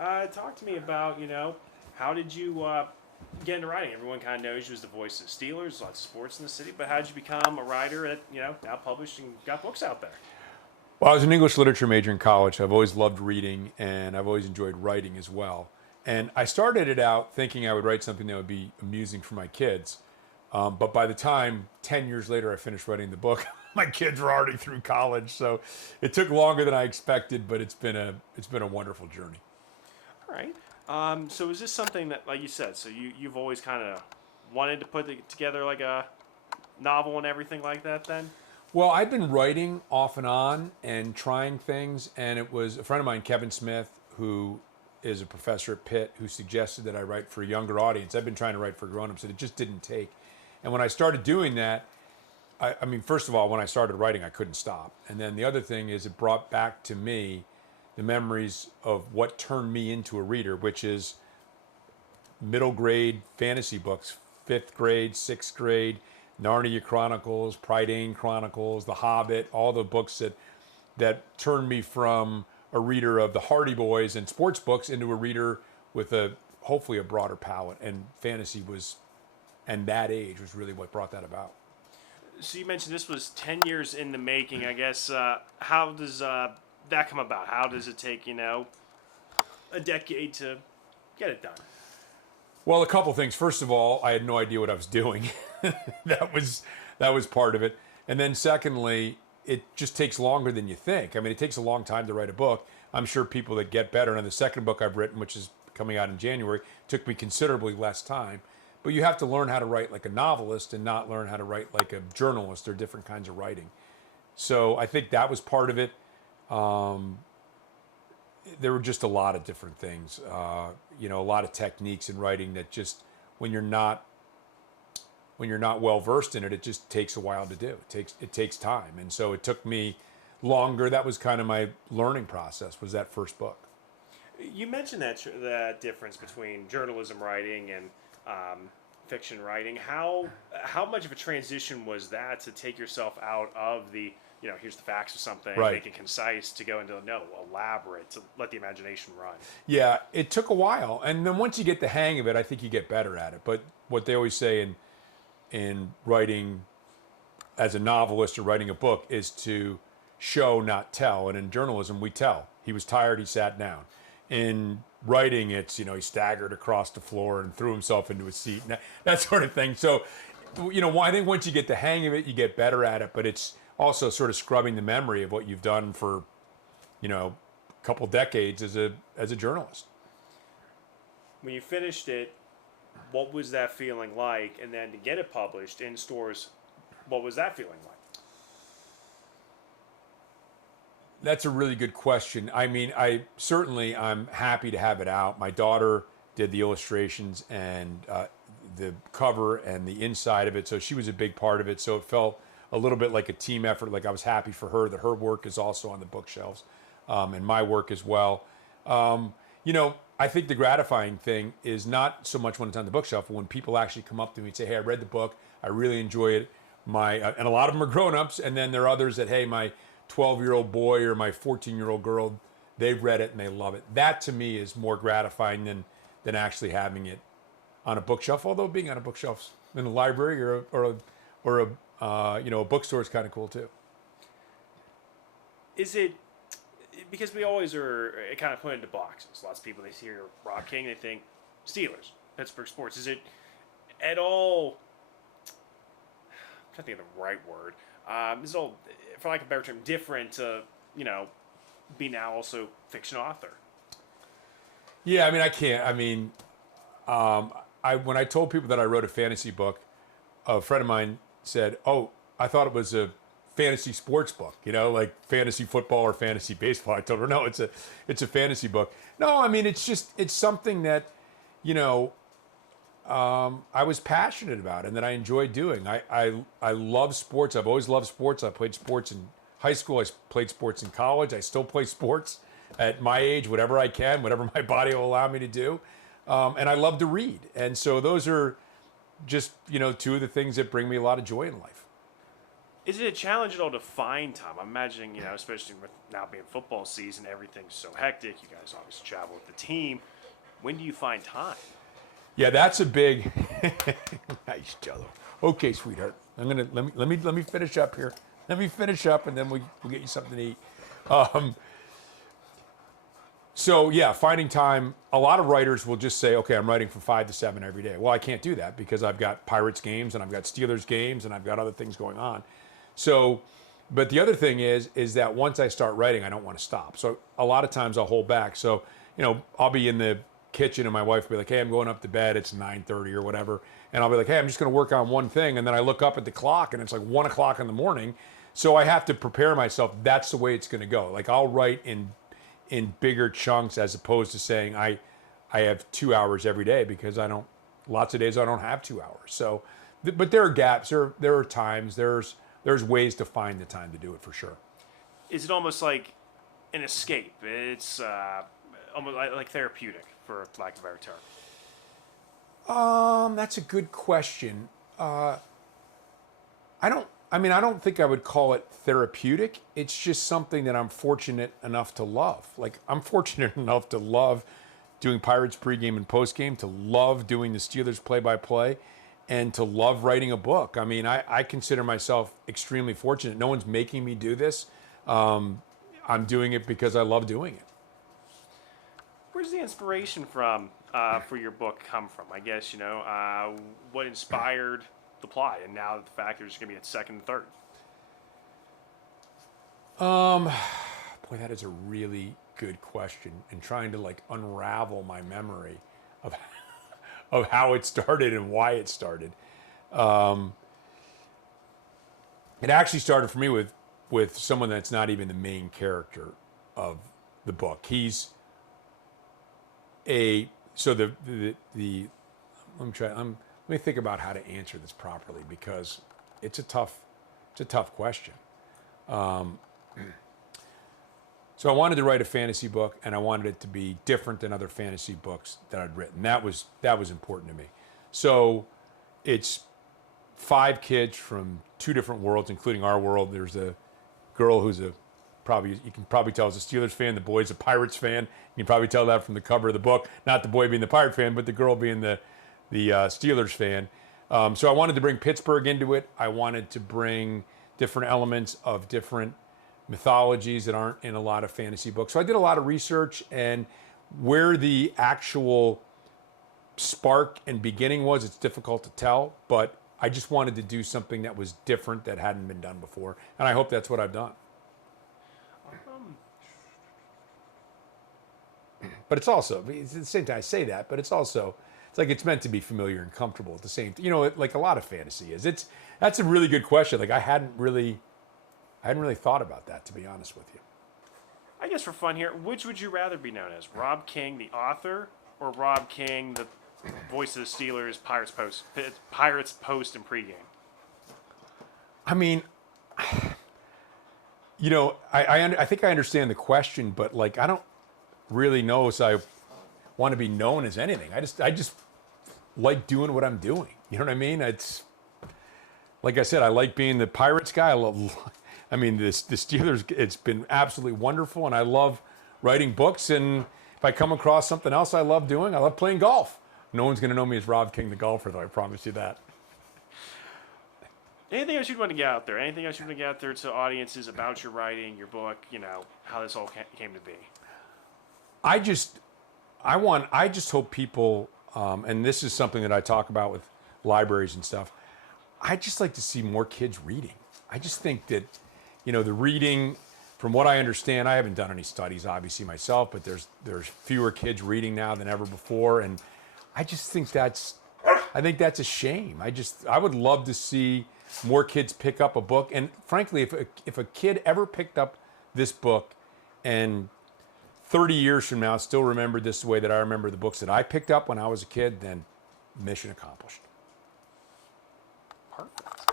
Talk to me about, how did you get into writing? Everyone kind of knows you as the voice of Steelers, lots of sports in the city, but how did you become a writer that, now published and got books out there? Well, I was an English literature major in college. I've always loved reading, and I've always enjoyed writing as well. And I started it out thinking I would write something that would be amusing for my kids. But by the time 10 years later I finished writing the book, my kids were already through college. So it took longer than I expected, but it's been a wonderful journey. All right. So is this something that, like you said, so you've always kind of wanted to put together like a novel and everything like that then? Well, I've been writing off and on and trying things, and it was a friend of mine, Kevin Smith, who is a professor at Pitt, who suggested that I write for a younger audience. I've been trying to write for grown-ups, and it just didn't take. And when I started doing that, I mean, first of all, when I started writing, I couldn't stop. And then the other thing is it brought back to me the memories of what turned me into a reader, which is middle grade fantasy books, fifth grade, sixth grade, Narnia Chronicles, Prydain Chronicles, The Hobbit, all the books that turned me from a reader of the Hardy Boys and sports books into a reader with hopefully a broader palette. And fantasy was, and that age was really what brought that about. So you mentioned this was 10 years in the making, I guess. How does that come about? How does it take, a decade to get it done? Well, a couple things. First of all, I had no idea what I was doing. that was part of it. And then secondly, it just takes longer than you think. I mean, it takes a long time to write a book. I'm sure people that get better, and the second book I've written, which is coming out in January, took me considerably less time. But you have to learn how to write like a novelist and not learn how to write like a journalist. They're different kinds of writing. So I think that was part of it. There were just a lot of different things, a lot of techniques in writing that just when you're not well versed in it, it just takes a while to do. It takes time, and so it took me longer. That was kind of my learning process. Was that first book? You mentioned that difference between journalism writing and fiction writing. How much of a transition was that to take yourself out of the here's the facts of something, right, make it concise, to go into elaborate, to let the imagination run? Yeah, it took a while, and then once you get the hang of it, I think you get better at it. But what they always say in writing as a novelist or writing a book is to show, not tell. And in journalism, we tell. He was tired, he sat down. In writing, it's, he staggered across the floor and threw himself into a seat, and that sort of thing. So, I think once you get the hang of it, you get better at it. But it's also sort of scrubbing the memory of what you've done for, a couple decades as a journalist. When you finished it, what was that feeling like? And then to get it published in stores, what was that feeling like? That's a really good question. I mean, I'm happy to have it out. My daughter did the illustrations and the cover and the inside of it, so she was a big part of it. So it felt a little bit like a team effort. Like I was happy for her that her work is also on the bookshelves, and my work as well. I think the gratifying thing is not so much when it's on the bookshelf, but when people actually come up to me and say, "Hey, I read the book. I really enjoy it." And a lot of them are grown-ups, and then there are others that, "Hey, my 12-year-old boy or my 14-year-old girl, they've read it and they love it." That to me is more gratifying than actually having it on a bookshelf. Although being on a bookshelf in a library or a bookstore is kind of cool too. Is it because we always are kind of put into boxes? Lots of people, they hear Rob King, they think Steelers, Pittsburgh sports. Is it at all? I'm trying to think of the right word. Is it all, for lack of a better term, different to be now also fiction author? Yeah, I mean, I can't. I mean, when I told people that I wrote a fantasy book, a friend of mine said, "Oh, I thought it was a fantasy sports book, like fantasy football or fantasy baseball." I told her, "No, it's a fantasy book." No, I mean, it's something that, I was passionate about and that I enjoyed doing. I love sports. I've always loved sports. I played sports in high school. I played sports in college. I still play sports at my age, whatever I can, whatever my body will allow me to do. And I love to read. And so those are just, two of the things that bring me a lot of joy in life. Is it a challenge at all to find time? I'm imagining, especially with now being football season, everything's so hectic. You guys obviously travel with the team. When do you find time? Yeah, that's a big. Nice, Jello. Okay, sweetheart. Let me finish up here. Let me finish up, and then we'll get you something to eat. So yeah, finding time. A lot of writers will just say, "Okay, I'm writing from 5 to 7 every day." Well, I can't do that because I've got Pirates games and I've got Steelers games and I've got other things going on. So, but the other thing is that once I start writing, I don't want to stop. So a lot of times I'll hold back. So I'll be in the kitchen and my wife will be like, "Hey, I'm going up to bed. It's 9:30 or whatever," and I'll be like, "Hey, I'm just going to work on one thing," and then I look up at the clock and it's like 1 o'clock in the morning. So I have to prepare myself. That's the way it's going to go. Like I'll write in bigger chunks as opposed to saying I have 2 hours every day because lots of days I don't have 2 hours. So, but there are gaps. There are times. There's ways to find the time to do it for sure. Is it almost like an escape? It's almost like therapeutic, for lack of a better term. That's a good question. I don't think I would call it therapeutic. It's just something that I'm fortunate enough to love. Like I'm fortunate enough to love doing Pirates pregame and postgame, to love doing the Steelers play-by-play, and to love writing a book. I mean, I consider myself extremely fortunate. No one's making me do this. I'm doing it because I love doing it. Where's the inspiration from for your book come from? I guess, what inspired the plot, and now the fact there's going to be a second and third. Boy, that is a really good question, and trying to like unravel my memory of of how it started and why it started. It actually started for me with someone that's not even the main character of the book. He's let me think about how to answer this properly because it's a tough question. So I wanted to write a fantasy book, and I wanted it to be different than other fantasy books that I'd written. That was important to me. So it's 5 kids from 2 different worlds, including our world. There's a girl who's you can probably tell is a Steelers fan. The boy's a Pirates fan. You can probably tell that from the cover of the book. Not the boy being the Pirate fan, but the girl being the Steelers fan. So I wanted to bring Pittsburgh into it. I wanted to bring different elements of different mythologies that aren't in a lot of fantasy books. So I did a lot of research, and where the actual spark and beginning was, it's difficult to tell, but I just wanted to do something that was different that hadn't been done before, and I hope that's what I've done. But it's also, it's at the same time I say that, but it's like it's meant to be familiar and comfortable at the same time. Like a lot of fantasy is. That's a really good question. Like I hadn't really thought about that, to be honest with you. I guess for fun here, which would you rather be known as? Rob King, the author, or Rob King, the voice of the Steelers, Pirates post and pregame? I mean, I think I understand the question, but like I don't really know if I want to be known as anything. I just like doing what I'm doing. You know what I mean? It's like I said, I like being the Pirates guy. The Steelers, it's been absolutely wonderful, and I love writing books, and if I come across something else I love doing, I love playing golf. No one's going to know me as Rob King the golfer, though, I promise you that. Anything else you'd want to get out there? Anything else you want to get out there to audiences about your writing, your book, how this all came to be? I just hope people, and this is something that I talk about with libraries and stuff, I just like to see more kids reading. I just think that, the reading, from what I understand, I haven't done any studies, obviously, myself, but there's fewer kids reading now than ever before, and I just think that's a shame. I would love to see more kids pick up a book, and frankly, if a kid ever picked up this book and 30 years from now still remembered this the way that I remember the books that I picked up when I was a kid, then mission accomplished. Perfect.